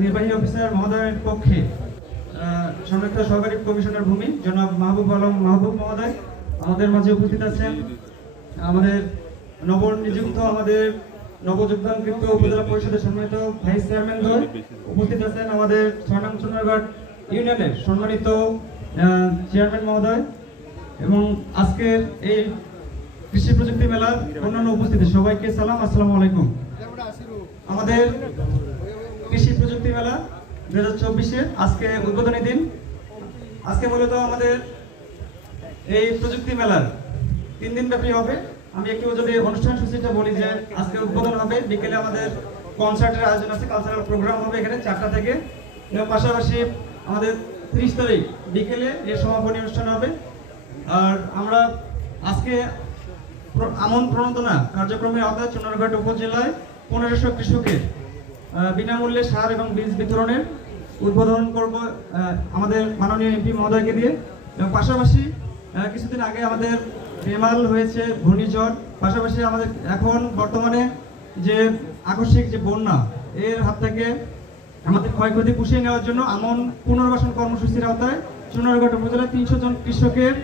নির্বাহী অফিসার মহোদয়ের পক্ষে সংরক্ষিত সহকারী কমিশনার ভূমি, জনাব মাহবুব আলম মাহবুব মহোদয় আমাদের মাঝে উপস্থিত আছেন। আমাদের নবনিযুক্ত আমাদের নবযোগদানকৃত উপজেলা পরিষদের সম্মানিত ভাইস চেয়ারম্যান উপস্থিত আছেন আমাদের ছয় নং সোনারঘাট ইউনিয়নের সম্মানিত চেয়ারম্যান মহোদয় এবং আজকের এই কৃষি প্রযুক্তি মেলার অন্যান্য উপস্থিতি। সবাইকে সালাম, আসসালামু আলাইকুম। আমাদের কৃষি প্রযুক্তি মেলা দু হাজার চব্বিশের আজকে উদ্বোধনী দিন। আজকে মূলত আমাদের এই প্রযুক্তি মেলার তিন দিন ব্যাপী হবে। আমি একটু যদি অনুষ্ঠান সূচিটা বলি যে আজকে উদ্বোধন হবে, বিকেলে আমাদের কনসার্টের আয়োজন আছে কালচারাল প্রোগ্রাম হবে এখানে চারটা থেকে। এবং পাশাপাশি আমাদের ত্রিশ তারিখ বিকেলে এর সমাপনী অনুষ্ঠান হবে। আর আমরা আজকে আমন প্রণোদনা কার্যক্রমের আওতায় চুনারঘাট উপজেলায় পনেরোশো কৃষকের বিনামূল্যে সার এবং বীজ বিতরণের উদ্বোধন করব আমাদের মাননীয় এমপি মহোদয়কে দিয়ে। এবং পাশাপাশি কিছুদিন আগে আমাদের রেমাল হয়েছে ঘূর্ণিঝড় পাশাপাশি আমাদের এখন বর্তমানে যে আকস্মিক যে বন্যা এর হাত থেকে আমাদের ক্ষয়ক্ষতি পুষিয়ে নেওয়ার জন্য আমন পুনর্বাসন কর্মসূচির আওতায় চুনারঘাট উপজেলায় তিনশো জন কৃষকের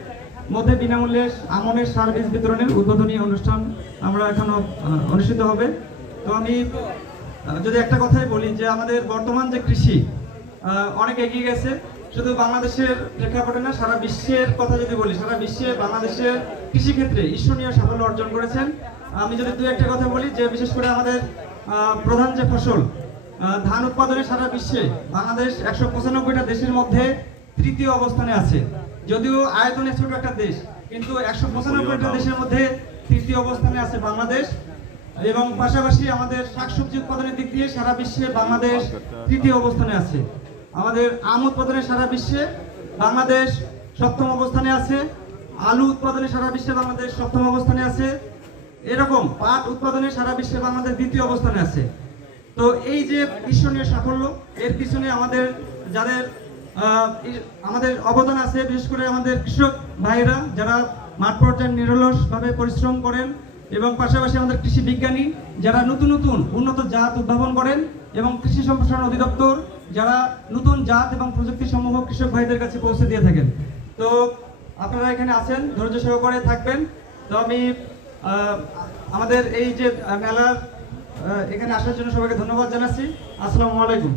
মধ্যে বিনামূল্যে আমনের সার বীজ বিতরণের উদ্বোধনী অনুষ্ঠান আমরা এখনও আহ, অনুষ্ঠিত হবে। তো আমি যদি একটা কথাই বলি যে আমাদের বর্তমান যে কৃষি অনেক এগিয়ে গেছে। শুধু বাংলাদেশের প্রেক্ষাপটে না, সারা বিশ্বের কথা যদি বলি, সারা বিশ্বে বাংলাদেশের কৃষিক্ষেত্রে ঈশ্বরীয় সাফল্য অর্জন করেছেন। আমি যদি দু একটা কথা বলি, যে বিশেষ করে আমাদের প্রধান যে ফসল ধান উৎপাদনে সারা বিশ্বে বাংলাদেশ একশো পঁচানব্বইটা দেশের মধ্যে তৃতীয় অবস্থানে আছে। যদিও আয়তনে ছোট একটা দেশ, কিন্তু একশো পঁচানব্বইটা দেশের মধ্যে তৃতীয় অবস্থানে আছে বাংলাদেশ। এবং পাশাপাশি আমাদের শাকসবজি উৎপাদনের দিক দিয়ে সারা বিশ্বে বাংলাদেশ তৃতীয় অবস্থানে আছে। আমাদের আম উৎপাদনে সারা বিশ্বে বাংলাদেশ সপ্তম অবস্থানে আছে। আলু উৎপাদনে সারা বিশ্বে বাংলাদেশ সপ্তম অবস্থানে আছে। এরকম পাট উৎপাদনে সারা বিশ্বে বাংলাদেশ দ্বিতীয় অবস্থানে আছে। তো এই যে ঈশ্বরীয় সাফল্য, এর পিছনে আমাদের যাদের আমাদের অবদান আছে, বিশেষ করে আমাদের কৃষক ভাইরা যারা মাঠ পর্যায়ে নিরলসভাবে পরিশ্রম করেন এবং পাশাপাশি আমাদের কৃষি বিজ্ঞানী, যারা নতুন নতুন উন্নত জাত উদ্ভাবন করেন এবং কৃষি সম্প্রসারণ অধিদপ্তর, যারা নতুন জাত এবং প্রযুক্তি সমূহ কৃষক ভাইদের কাছে পৌঁছে দিয়ে থাকেন। তো আপনারা এখানে আছেন, ধৈর্য সহকারে থাকবেন। তো আমি আমাদের এই যে মেলার এখানে আসার জন্য সবাইকে ধন্যবাদ জানাচ্ছি। আসসালামু আলাইকুম।